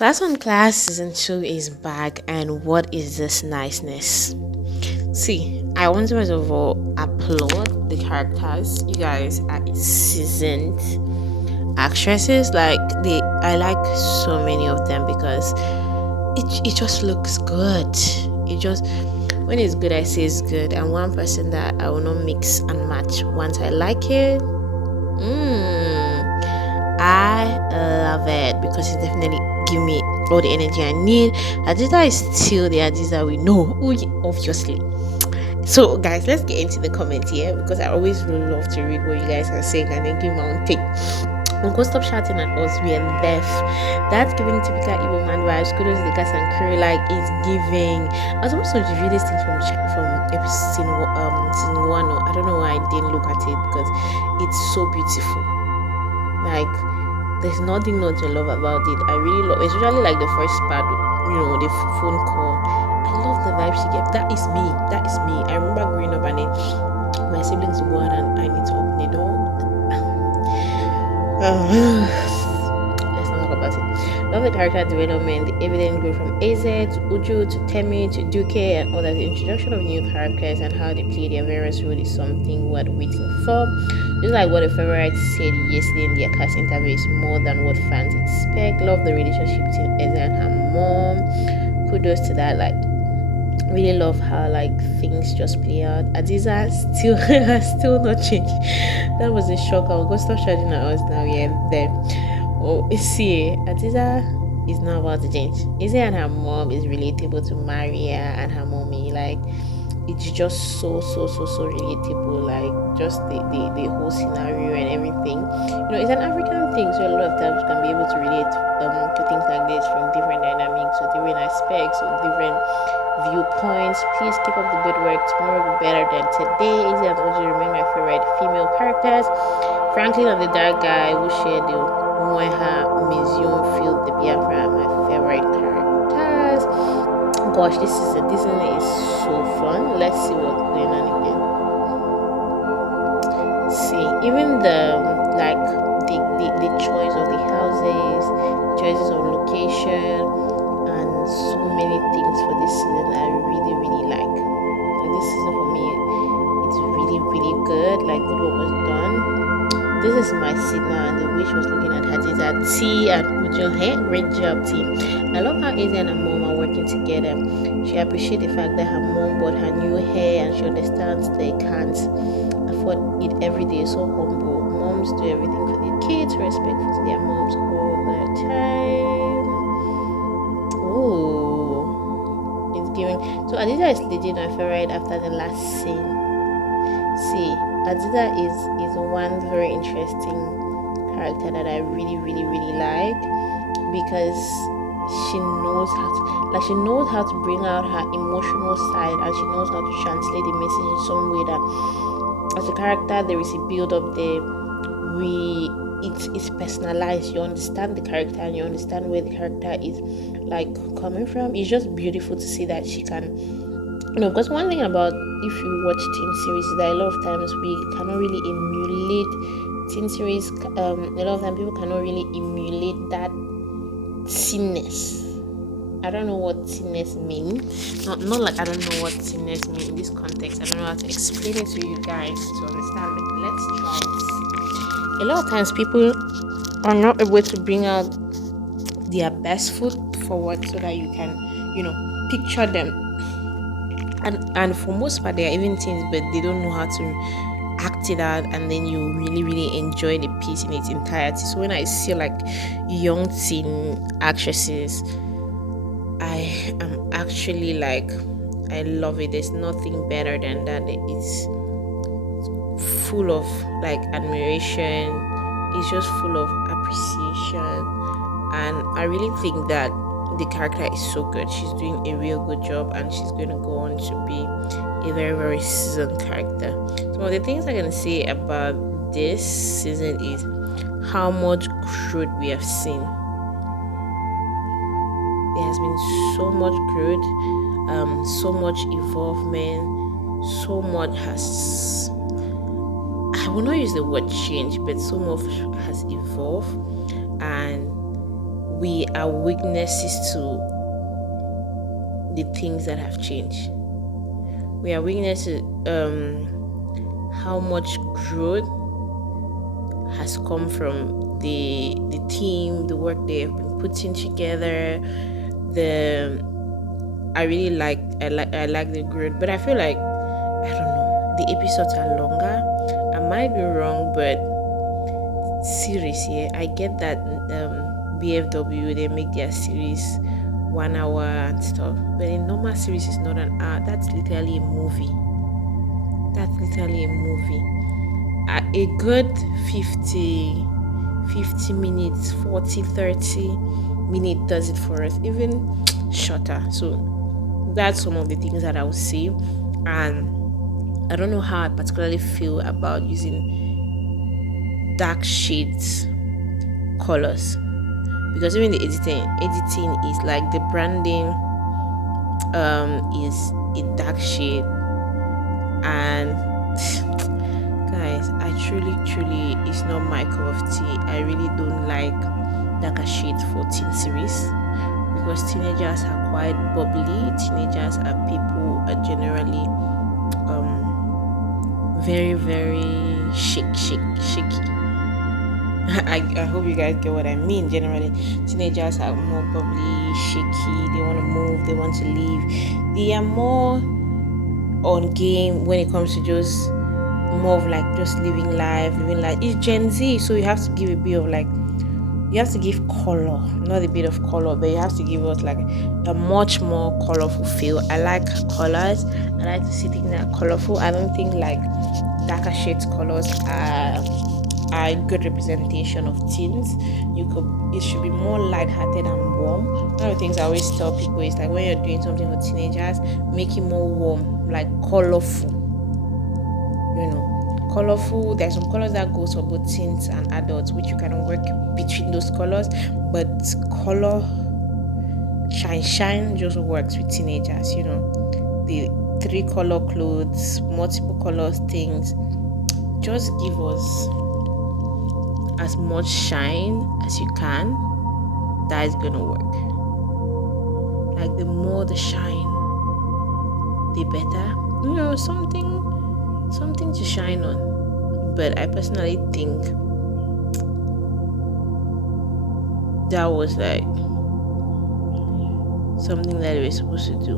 Class on Class season 2 is back, and what is this niceness? See, I want to first of all applaud the characters. You guys are seasoned actresses. I like so many of them because it just looks good. It just when it's good, I say it's good. And one person that I will not mix and match. Once I like it, I love it because it's definitely give me all the energy I need. Adiza is still the Adiza we know, obviously. So, guys, let's get into the comments here because I always love to read what you guys are saying and then give my own take. Uncle, stop shouting at us. We are deaf. That's giving typical evil man vibes. Kudos to the cast and crew. Like it's giving. I was supposed to review this thing from episode season one. Or I don't know why I didn't look at it because it's so beautiful. Like there's nothing not to love about it. I really love, especially like the first part. The phone call. I love the vibe she gave. That is me. That is me. I remember growing up and then my siblings would go out and I need to open the door. Let's not talk about it. Love the character development, the evident growth from AZ to Uju to Temi to Duke and all that. The introduction of new characters and how they play their various roles is something worth waiting for. Just like what the favorite said yesterday in their cast interview, is more than what fans expect. Love the relationship between Eza and her mom. Kudos to that. Like really love how like things just play out. Adiza still has still not changed. That was a shock. I'll go stop shouting at us now. Yeah, then see, Adiza is not about to change. Izzy and her mom is relatable to Maria and her mommy. Like it's just so relatable. Like just the whole scenario and everything. It's an African thing, so a lot of times you can be able to relate to things like this from different dynamics or different aspects or different viewpoints. Please keep up the good work. Tomorrow will be better than today. Izzy and Oji remain my favorite female characters. Franklin and the dark guy who shared the Mweha Museum Field the Biafra are my favorite characters. Gosh, this season is so fun. Let's see what's going on again. See, even the choice of the houses, choices of location, and so many things for this season I really like. Like this season for me, it's really good. Like good work was done. This is my signal, and the way she was looking at Hadiza T and Ujo. Hey, great job, team. I love how Izzy and her mom are working together. She appreciates the fact that her mom bought her new hair and she understands they can't afford it every day. So humble. Moms do everything for their kids, respectful to their moms all the time. Oh, it's giving. So Adiza is legit my favorite after the last scene. See, Adiza is one very interesting character that I really like because she knows how to bring out her emotional side, and she knows how to translate the message in some way that as a character there is a build up there. It's personalized. You understand the character and you understand where the character is like coming from. It's just beautiful to see that she can, because one thing about if you watch teen series is that a lot of times we cannot really emulate teen series. A lot of times people cannot really emulate that teenness. I don't know what teenness means. Not like I don't know what teenness means in this context. I don't know how to explain it to you guys to understand it. Let's try it. A lot of times people are not able to bring out their best foot forward so that you can, picture them. And for most part, they are even teens, but they don't know how to act it out, and then you really enjoy the piece in its entirety. So when I see like young teen actresses, I am actually like, I love it. There's nothing better than that. It's full of like admiration. It's just full of appreciation, and I really think that the character is so good. She's doing a real good job, and she's going to go on to be a very seasoned character. Some of the things I can say about this season is how much growth we have seen. There has been so much growth, so much involvement, so much has, I will not use the word change, but so much has evolved, and we are witnesses to the things that have changed. We are witnesses how much growth has come from the team, the work they have been putting together. I like the growth, but I feel like, I don't know, the episodes are longer. I might be wrong, but series, yeah, I get that BFW, they make their series 1 hour and stuff, but a normal series is not an hour. That's literally a movie. A good 50 minutes, 40-30 minutes does it for us, even shorter. So that's some of the things that I would say. And I don't know how I particularly feel about using dark shades colors, because even the editing is like the branding is a dark shade. And guys, I truly it's not my cup of tea. I really don't like darker shades for teen series, because teenagers are quite bubbly. Teenagers are people are generally very shaky. I hope you guys get what I mean. Generally, teenagers are more bubbly, shaky. They want to move, they want to leave. They are more on game when it comes to just more of like just living life. It's Gen Z, so you have to give a bit of like, you have to give color, not a bit of color, but you have to give us like a much more colorful feel. I like colors. I like to see things that are colorful. I don't think like darker shades colors are a good representation of teens. It should be more light-hearted and warm. One of the things I always tell people is like, when you're doing something for teenagers, make it more warm, like colorful. Colorful. There's some colors that goes for both teens and adults, which you can work between those colors, but color shine just works with teenagers. The 3-color clothes, multiple colors things, just give us as much shine as you can. That is gonna work. Like, the more the shine, the better. Something to shine on. But I personally think that was like something that we were supposed to do.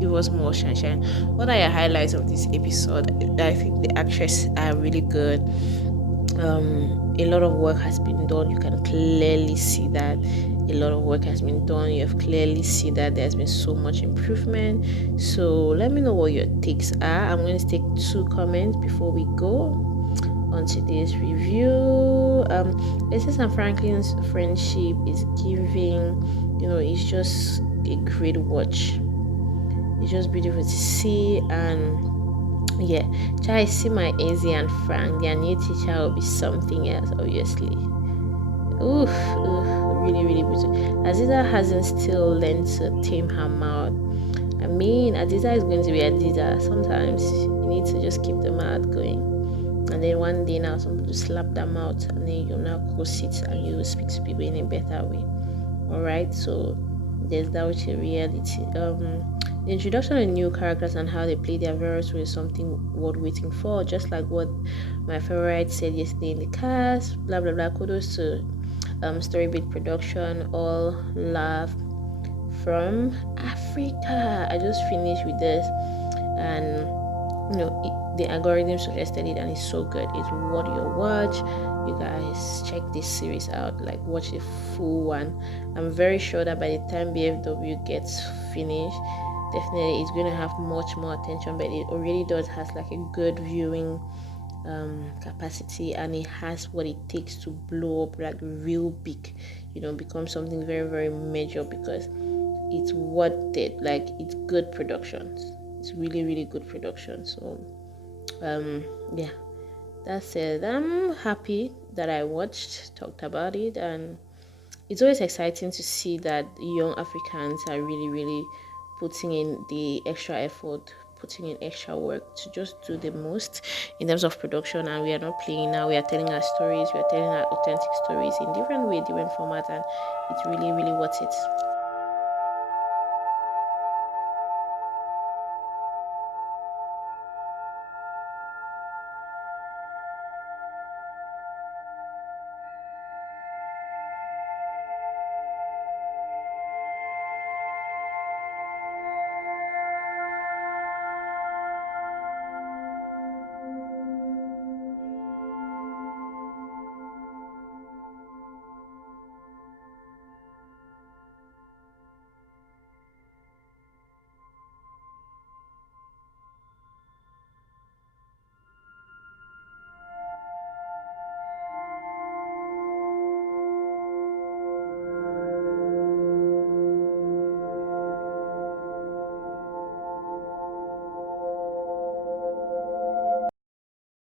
It was more shine. What are your highlights of this episode? I think the actresses are really good. A lot of work has been done. You can clearly see that a lot of work has been done. You have clearly see that there's been so much improvement. So let me know what your takes are. I'm going to take 2 comments before we go on today's review. Essex and Franklin's friendship is giving, it's just a great watch. It's just beautiful to see. And yeah, I see my Izzy and Frank, their new teacher will be something else, obviously. Oof, really beautiful. Aziza hasn't still learned to tame her mouth. I mean, Aziza is going to be Aziza. Sometimes you need to just keep the mouth going, and then one day now somebody will slap them out, and then you'll now go sit and you will speak to people in a better way. Alright, so there's that with reality. The introduction of new characters and how they play their various roles is something worth waiting for. Just like what my favorite said yesterday in the cast, blah blah blah. Kudos to Storybeat Production, all love from Africa. I just finished with this, and the algorithm suggested it, and it's so good. It's worth your watch. You guys check this series out, like watch the full one. I'm very sure that by the time BFW gets finished, definitely it's going to have much more attention, but it already has like a good viewing capacity, and it has what it takes to blow up like real big, become something very, very major, because it's worth it. Like, it's good productions. It's really, really good production. So yeah, that's it. I'm happy that I talked about it, and it's always exciting to see that young Africans are really, really putting in the extra effort, putting in extra work to just do the most in terms of production. And we are not playing now. We are telling our stories. We are telling our authentic stories in different way, different format, and it's really, really worth it.